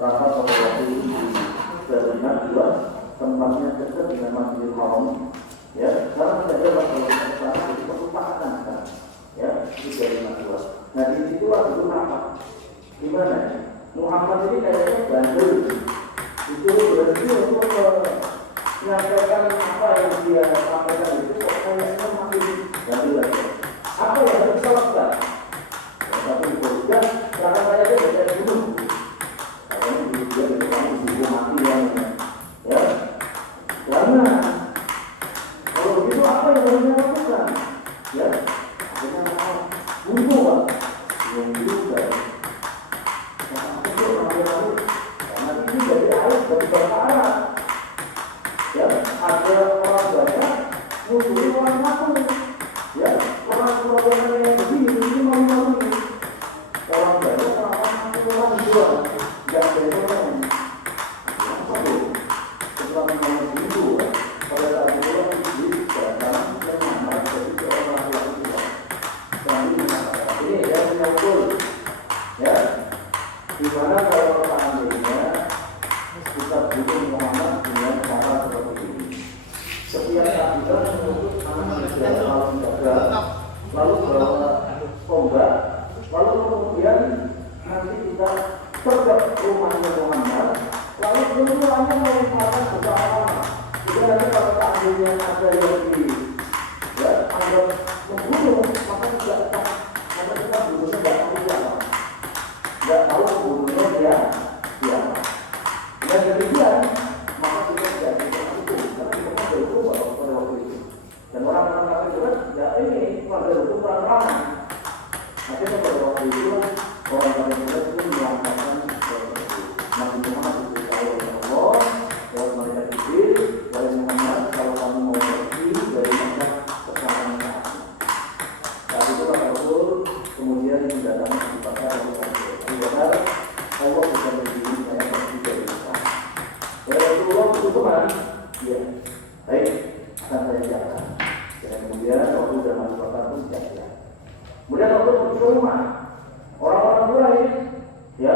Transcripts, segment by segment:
Terasa pada waktu itu Madinah juga tempatnya dekat dengan Masjidil Haram. Ya, sekarang saja kalau sekarang itu merupakan kan. Ya, itu dari Madinah. Nah di situ itu apa? Gimana? Muhammad ini kayaknya bandel. Itu berarti untuk menyampaikan apa yang dia sampaikan itu kok kayaknya makin bandel lagi. Apa yang harus kita lakukan? Tapi juga karena saya itu dari dulu. Karena dulu dia itu kamu ibu mati yang ya. Karena kalau begitu apa yang harus kita lakukan? Ya, akhirnya mau bunuh pak. Yang juga. Karena ini dari air dari bahasa ya, ada orang banyak musuhi orang ngaku ya, orang yang begini ini mau orang banyak orang ngaku jual yang benar apa tuh setelah mengalami itu pada saat itu di dalam kenyaman jadi orang laki juga ini ya menyangkul ya. Dimana kalau seandainya kita butuh Muhammad dengan cara seperti ini, setiap saat kita menuntut anak muda lalu menjaga, lalu bawa tombak, lalu kemudian nanti kita terjak rumahnya Muhammad, lalu semuanya melihatkan bersama. Jadi nanti kalau seandainya ada yang di ya anggap membunuh, maka tidak tak, maka kita bunuhnya tidak tahu siapa. Tidak tahu bunuhnya dia siapa. Dan demikian maka kita tidak bisa hukum karena kita kan berhukum pada waktu itu. Dan orang-orang kafir juga ya ini ada hukum perangan. Akhirnya pada waktu itu orang kafir juga itu melakukan Nabi Muhammad SAW oleh Allah lewat malaikat Jibril, wahai Muhammad kalau kamu mau pergi dari Mekah ke sana. Saat itu Rasul kemudian mendatangi tempat benar Allah bisa berdiri saya pergi dari Mekah. Rasulullah itu kan, ya, baik akan saya jaga. Dan kemudian waktu sudah masuk kota pun jaga. Kemudian waktu masuk ke rumah, orang-orang lain, ya,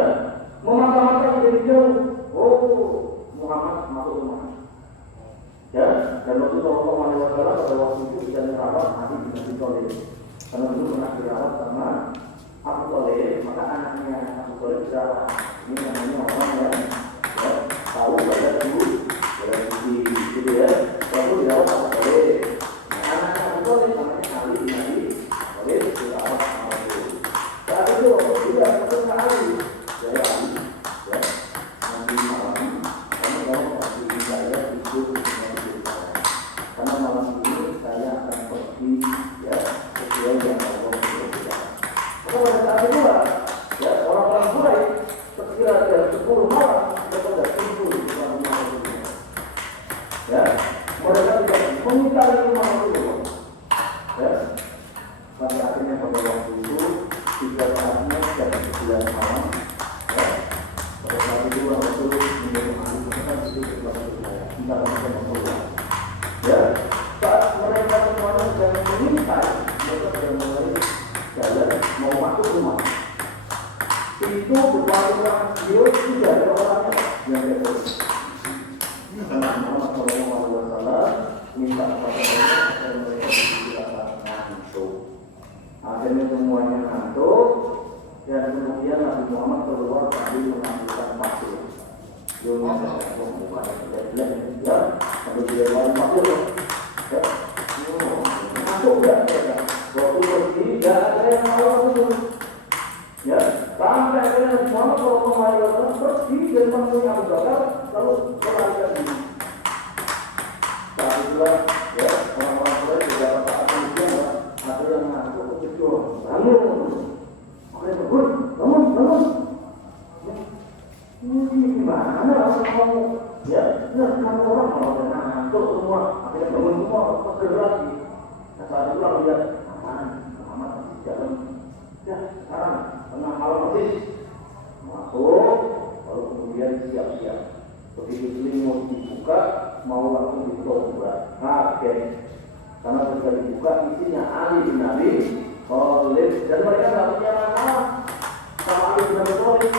memantau-mantau dari jauh. Oh, Muhammad masuk rumah. Ya, dan waktu Sallallahu Alaihi Wasallam pada waktu itu bisa dirawat hati dengan Abu Thalib. Karena dulu pernah dirawat sama Abu Thalib, maka anaknya Abu Thalib dirawat. Ini namanya orang yang ya, tahu pada dulu berarti gitu ya. Lalu dirawat Abu Thalib. Anaknya Abu Thalib namanya Ali bin Abi Thalib dirawat sama itu. Saat itu dia ketemu Ali, saya Ali, ya. Nanti malam kamu pasti saya itu karena malam ini saya akan pergi ya sesuai yang Allah berikan. Pada saat itu ya orang-orang Quraisy sekira jam 10 malam mereka sudah timbul di rumah itu. Ya, mereka tidak mengingkari rumah itu. Ya, pada akhirnya pada waktu itu 3 saatnya jam 9 malam. Ya, pada saat itu orang itu menjadi ahli mereka itu sesuatu saya tidak bisa memperluas. Ya, saat mereka semuanya sedang mengintai, mereka sudah mulai jalan mau masuk rumah. Itu berlalu dia tidak ada orangnya yang betul. Karena Muhammad SAW minta kepada mereka dan mereka silakan ngantuk. Akhirnya semuanya ngantuk dan kemudian Nabi Muhammad keluar sambil mengambilkan pasir. Dia mengatakan bahwa tidak jelek ya, tapi dia lain pasir. Ya, ngantuk tidak. Waktu pergi tidak ada yang mau itu. Ya, sampai akhirnya Muhammad SAW pergi dan menemui Abu Bakar lalu melarikan diri. Saat itulah ya orang-orang Quraisy juga pada kemudian ada yang ngantuk kecil, bangun, makanya bangun. Ini gimana orang mau ya, kan orang kalau ngantuk semua, akhirnya bangun semua, segera lagi. Nah saat itulah lihat aman, Muhammad masih jalan. Ya sekarang tengah malam persis masuk, lalu kemudian siap-siap. Begitu selimut dibuka, mau langsung ditobat. Kaget, karena ketika dibuka isinya Ali bin Abi Thalib dan mereka tidak punya masalah sama Ali bin Abi Thalib.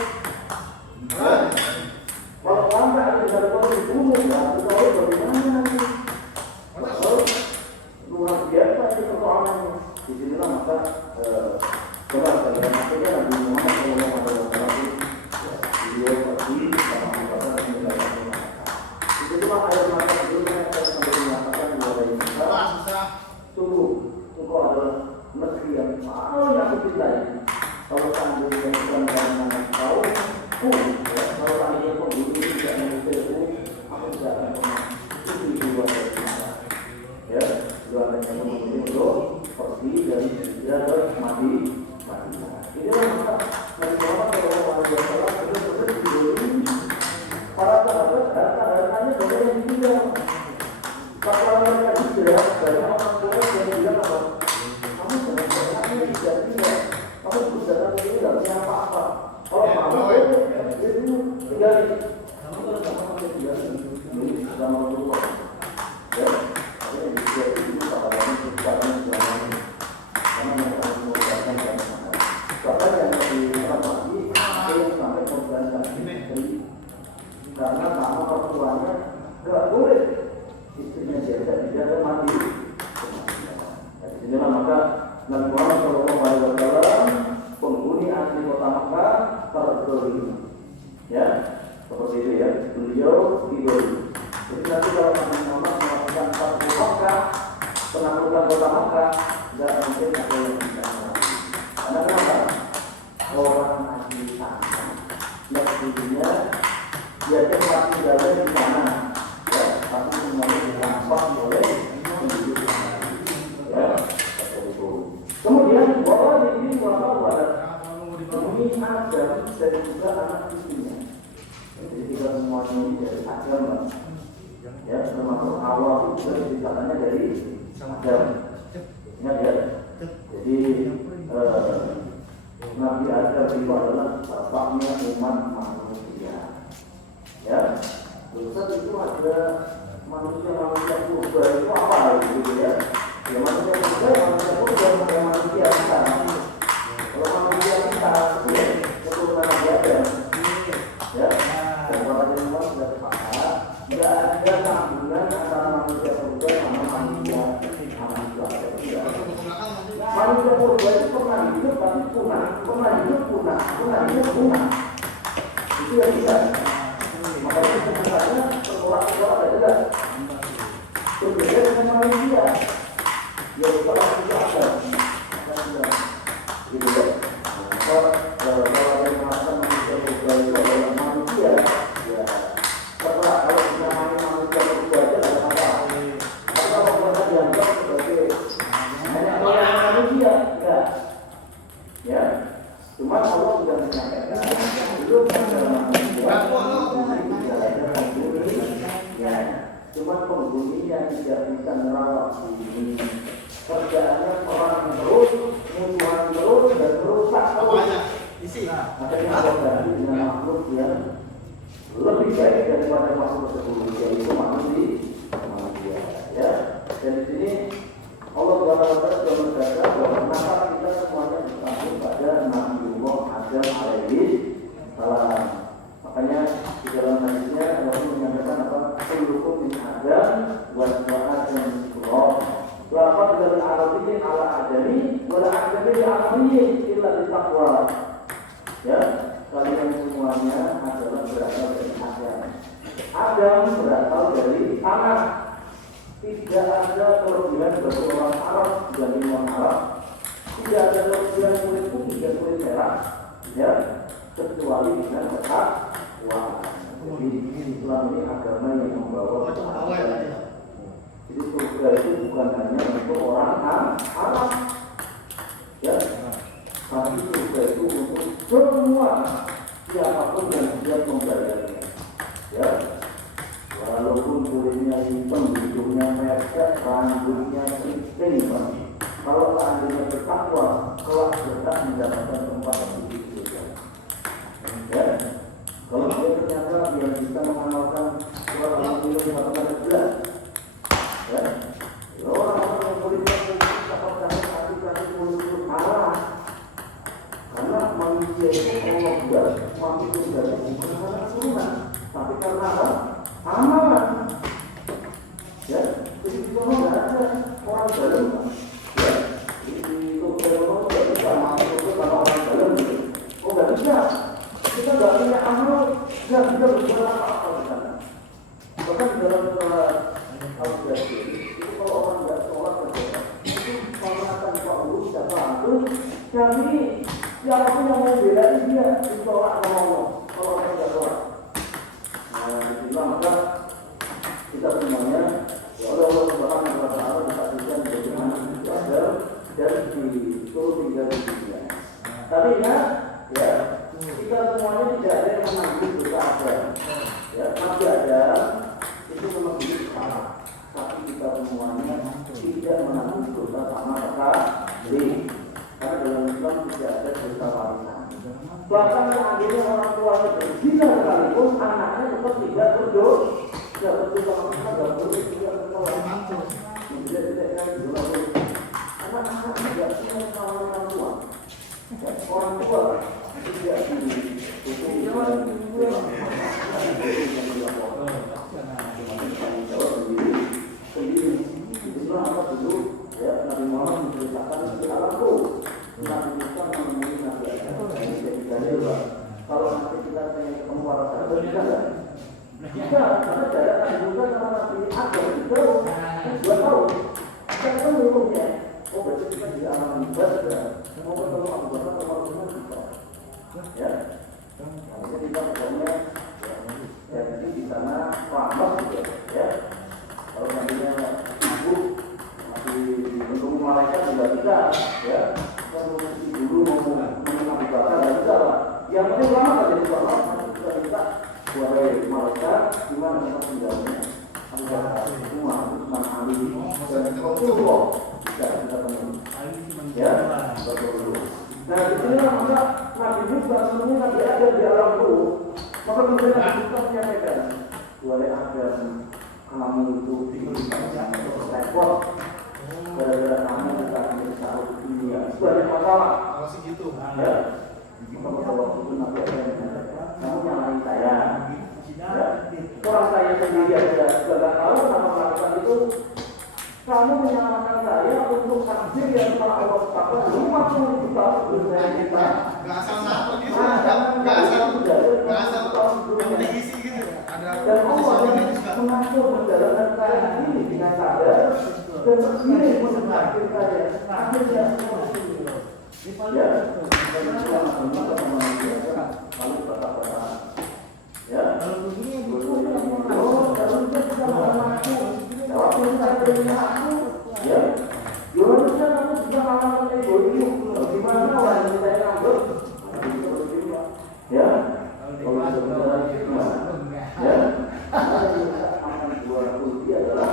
karena sama perempuannya nggak boleh istrinya dia ada mati. Di sinilah maka Nabi Muhammad SAW penghuni asli kota Makkah terzolim. Ya, seperti itu ya. Beliau didolimi. Jadi nanti kalau Nabi Muhammad melakukan satu Makkah, penaklukan kota Makkah, nggak mungkin ada yang bisa melakukan. Karena kenapa? Orang asli sana yang dulunya dia tempat tinggalnya di sana, ya, tapi semuanya dirampas oleh penduduk sana. Ya, seperti itu. Kemudian bahwa di sini bahwa penghuni Adam dan juga anak istrinya. Jadi kita semuanya ini dari Adam, ya, termasuk Hawa juga diceritakannya dari Adam. Ingat ya. Jadi Nabi Adam itu adalah bapaknya umat manusia. Ya, terus itu ada manusia purba itu apa gitu ya? Ya manusia purba bukan manusia kita. Kalau manusia kita itu keturunan Nabi Adam. Ya, dan para ilmuwan sudah sepakat tidak ada sambungan antara manusia purba sama manusia. Manusia purba itu pernah hidup tapi punah, pernah hidup punah. Itu yang tidak. Maka itu sebenarnya perkara-perkara ada tidak. Berbeda dengan manusia. Ya kalau tidak ada, gitu ya. Kalau ada yang mengatakan manusia purba itu adalah manusia, ya terserah. Kalau namanya manusia purba itu ada masalah. Tapi kalau mereka dianggap sebagai manusia, enggak. Ya, cuma Allah sudah menyampaikan belum ada manusia. Ya, cuma penghuni yang tidak bisa merawat bumi. Kerjaannya orang terus, musuhan terus dan merusak terus. Makanya Allah ganti dengan makhluk yang lebih baik daripada makhluk tersebut, yaitu manusia. Ya, dan di sini Allah sudah menjelaskan bahwa kenapa kita semuanya bersambung pada Nabiullah Adam alaihi salam. Makanya di dalam hadisnya Allah menyampaikan apa? Kullukum min Adam wa Adam Ibrahim. Lafaz dari Arab ini ala adami, wala adami di Arabiyyi illa bitaqwa. Ya, kalian semuanya adalah berasal dari Adam. Adam berasal dari tanah. Tidak ada kelebihan bagi orang Arab dan orang Arab. Tidak ada kelebihan kulit putih dan kulit merah, ya, kecuali dengan bertakwa. Jadi Islam ini agama yang membawa kebahagiaan. Jadi surga itu bukan hanya untuk orang Arab, ya, tapi surga itu untuk semua siapapun yang siap membayarnya, ya. Walaupun kulitnya hitam, hidungnya merah, rambutnya keriting, kalau seandainya bertakwa, kelak berhak mendapatkan tempat di surga. Ya, kalau dia ternyata dia bisa mengamalkan surat Al-Mulk ayat 11, ya, orang yang kulitnya putih, apakah hati kulit itu haram? Karena manusia itu Allah buat manusia dari bukan karena keturunan, tapi karena apa? Amalan, ya, jadi itu nggak ada orang dalam, ya, itu kalau nggak bisa masuk itu kalau orang dalam, oh nggak bisa, kita nggak punya amal, nggak bisa berbuat apa-apa di sana. Bahkan di dalam surat Al-Baqarah itu kalau orang nggak sholat berdoa, itu mengatakan Pak Guru siapa itu, tapi siapapun yang mau belain dia ditolak sama Allah kalau orang nggak sholat. Maka kita semuanya ya Allah Subhanahu wa taala dipastikan bagaimana itu ada dan disuruh tinggal di dunia. Tapi ya kita semuanya tidak ada yang menanggung dosa ada. Ya, masih ada itu memang salah. Tapi kita semuanya tidak menanggung dosa sama sekali. Karena dalam Islam tidak ada dosa warisan. Bahkan seandainya orang tuanya berzina sekalipun, anaknya tetap tidak berdosa. Tidak berdosa sama tidak boleh juga berdosa. Tidak anak-anak tidak punya kesalahan orang tua. Orang tua tidak kita pengen ketemu para sahabat bisa nggak? Bisa, karena jarak juga sama Nabi Adam itu 2 tahun. Kita ketemu hukumnya. Oh berarti kita di alam ibadah. Mau ketemu Abu Bakar sama Rasulullah bisa. Ya, jadi kita ketemu jadi di sana panas gitu ya. Kalau nantinya ibu masih menunggu malaikat juga bisa ya. Kalau dulu mau mengenal ibadah tidak bisa lah. Yang penting lama saja di bawah kita minta wahai malaikat gimana tempat tinggalnya. Anda semua Usman Ali dan Rasulullah tidak kita temui. Ya, betul. Nah di sini maka Nabi Musa semuanya Nabi ada di alam itu. Maka kemudian Nabi Musa menyampaikan wahai Adam, kamu itu repot gara-gara kamu tidak bisa dunia. Sebenarnya masalah. Kalau segitu. Ya. Maka waktu itu Nabi Adam menyatakan, kamu nyalain saya. Ya. Orang saya sendiri aja sudah tahu sama melakukan itu. Kamu menyalahkan saya untuk sanksi yang telah Allah tetapkan 50 juta dunia kita. Gak asal nama gitu. Gak asal yang diisi gitu. Dan Allah mengatur menjalankan saya ini dengan sadar dan berdiri mendengarkan saya. Akhirnya semua itu. Ya, lalu kata-kata. Ya, kalau begini kalau kita bisa mengaku, kalau kita terima aku, ya, harusnya kamu bisa melakukan egois. Gimana orang yang saya anggap? Ya, kalau ya, akan dua kunci adalah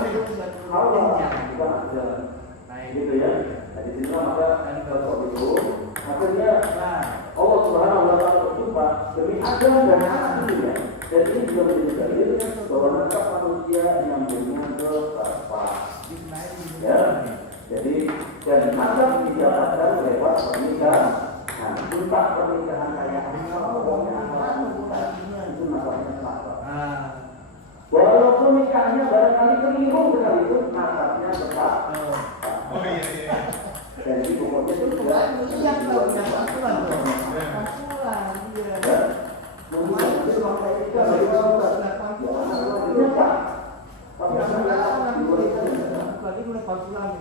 Allah bukan ada, gitu ya. Jadi sehingga maka kalau itu akhirnya Allah Subhanahu Wa Taala bersumpah demi Adam dan anaknya. Dan ini juga menjadi dalil bahwa nasab manusia nyambungnya ke Bapa. Ya, jadi dan nasab didapatkan lewat pernikahan. Nah, sumpah pernikahan kayak pokoknya bukan itu nasabnya Bapa. Walaupun nikahnya barangkali keliru sekalipun nasabnya tetap. Oh iya. Jadi pokoknya itu juga yang tahu yang pasulan.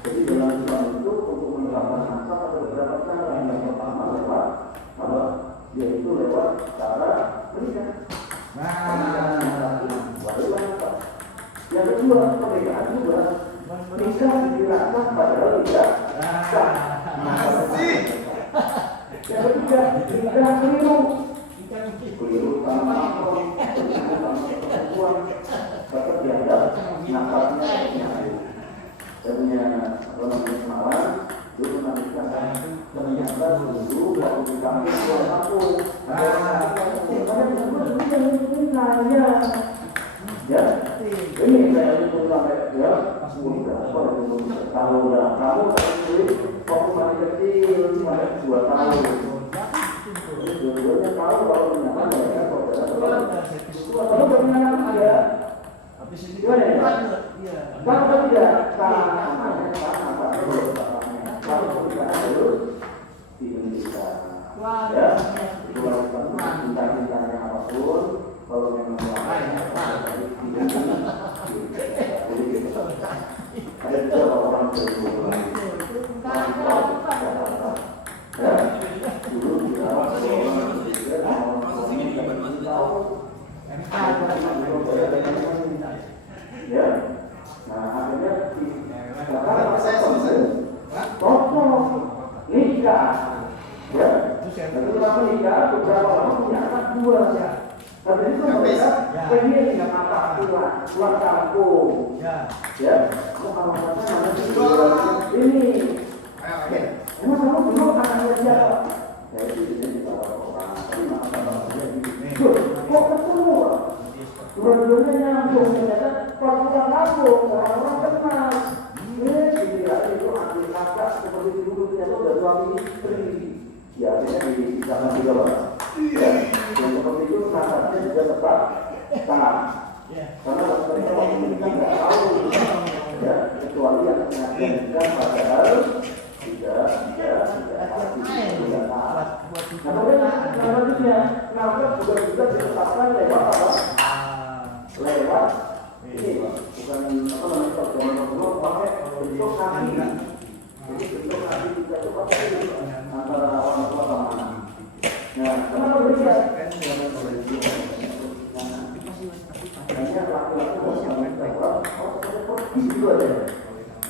Jadi dalam Islam itu untuk menerapkan nasab ada beberapa cara. Yang pertama lewat kalau yaitu lewat cara menikah. Yang kedua pernikahan juga bisa dilakukan padahal tidak sah. Yang ketiga tidak keliru sama perempuan tetap dianggap nasabnya nyambung. Saya punya kenalan dulu menangiskan ternyata dulu waktu di kampung keluar kampung ya ini saya itu sampai ya kalau udah kamu waktu masih kecil sampai 2 tahun dua-duanya tahu kalau menyaman ya kalau berminat dia gimana ya kalau tidak kalau tidak harus di Indonesia ya itu cinta-cintanya apapun kalau memang ada juga orang berhubungan ya dulu juga ya nah akhirnya nikah ya setelah menikah beberapa lama punya anak 2 ya. Tapi itu mereka pengen dengan anak pulang kampung ya kalau mana ini emang kamu belum anaknya siapa ya itu bisa dibawa orang tapi kok ketemu dua-duanya nyambung ternyata pas pulang kampung orang-orang kenal gila itu ambil kakak seperti dulu ternyata udah suami istri ya akhirnya di sana juga Pak ya yang seperti itu nasabnya juga tetap sangat karena mereka waktu menikah nggak tahu ya kecuali yang mengajarkan padahal tidak pasti tidak tahu. Nah kemudian selanjutnya nabrak juga bisa ditetapkan lewat apa? Lewat ini Pak, bukan apa namanya kalau zaman dulu pakai bentuk kaki. Jadi bentuk kaki kita itu pakai antara orang tua sama anak. Nah, kenapa berbeda? Hanya laki-laki sama perempuan, gitu aja.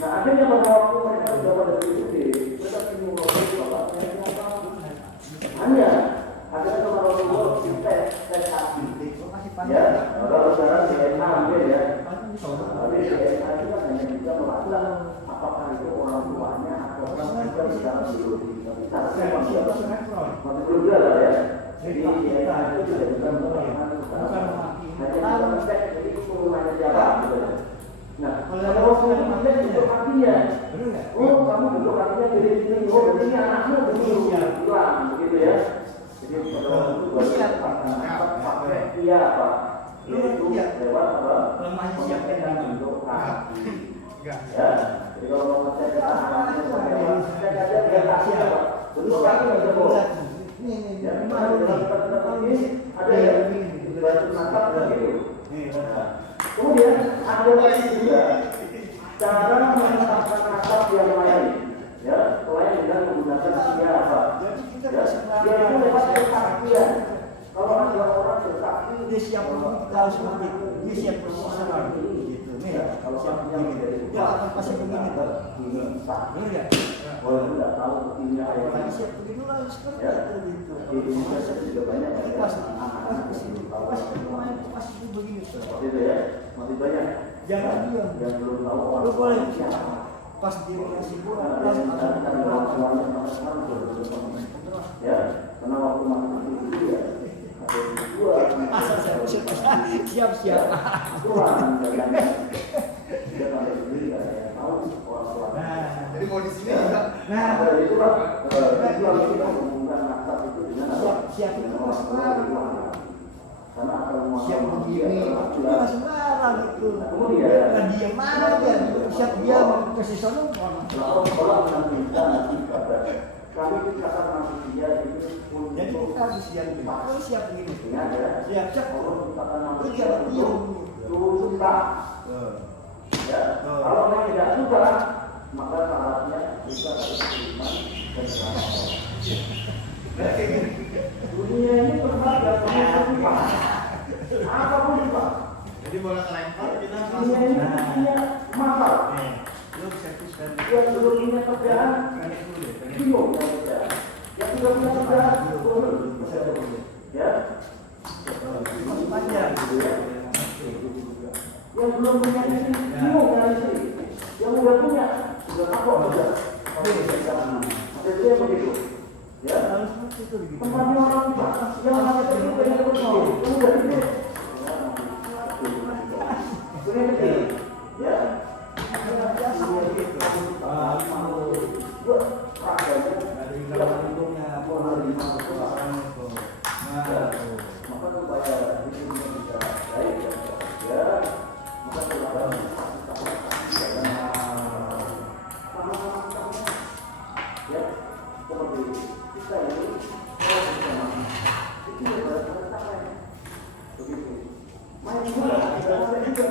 Nah, akhirnya pada waktu mereka sudah pada diskusi, mereka ingin mengobrol bapaknya hanya akhirnya sama Rasulullah tes hati. Ya, kalau sekarang DNA ambil ya. Tapi DNA itu kan hanya bisa melihat apakah itu orang tuanya atau orang tua secara biologis. Tapi seharusnya masih belum jelas ya. Jadi DNA itu tidak bisa mengatakan hanya bisa mengecek jadi itu rumahnya siapa. Nah, kalau Rasulullah melihat bentuk kakinya, oh kamu bentuk kakinya dari sini, oh dari sini anakmu begini, hilang begitu ya. Jadi kalau pakai iya Pak, itu lewat apa? Pengecekan bentuk kaki. Ya, jadi kalau mau ngecek cek aja dia kasih apa? Bentuk kaki nggak bisa bohong. Ya, ini ada yang batu nakap begitu. Kemudian ada lagi juga cara menetapkan nakap yang lain, ya selain dengan menggunakan siapa. Ya, dia itu lewat kesaksian. Kalau ada orang bersaksi, dia siap tahu seperti itu, dia siap bersaksi gitu. Nih, kalau siap begini, dia akan pasti begini tuh. saksi, ya? kalau tidak tahu begini Kalau ayat. siap begitu lah seperti Ya, itu gitu. di Indonesia juga banyak ya. Pasti begini tuh. Seperti itu ya, masih banyak. Jangan diam. Yang belum tahu Lu orang boleh siapa. pas dia kasih kurang, Nah, ya, karena waktu masih itu ya, ada dua asal saya siap-siap. kurang dan dia sampai sendiri kan ya tahu orang-orang. Jadi mau di sini juga. Nah, Itulah kita menghubungkan naktab itu dengan apa? siap itu Dengan mas orang-orang. Karena kalau mau siap begini, jelas. mas marah gitu. Kemudian Nah, dia mana dia siap dia kasih sono. kalau orang nanti pada kami akan manusia itu Jadi untuk kita harus siap begini. Kalau siap begini, ingat ya. siap Allah menciptakan manusia Iya, iya. untuk suka. Ya, kalau mereka tidak suka, maka syaratnya kita harus beriman dan beramal. Dunia ini berharga, kamu harus suka. Apapun suka. Jadi bola kelempar kita Dunia ini punya masalah. Yang belum punya kerjaan, bingung dengan kerjaan. Yang sudah punya kerjaan, ya. Yang belum punya istri, bingung dengan istri. Yang udah punya, sudah kapok saja. Jadi begitu. Ya. Tempatnya orang tua, yang ada itu pengen bersama, udah gitu. Begitu. Ya. Maka supaya hidupnya bisa baik dan bahagia, maka terlalu ya seperti kita ini itu begitu. Main bola, kita juga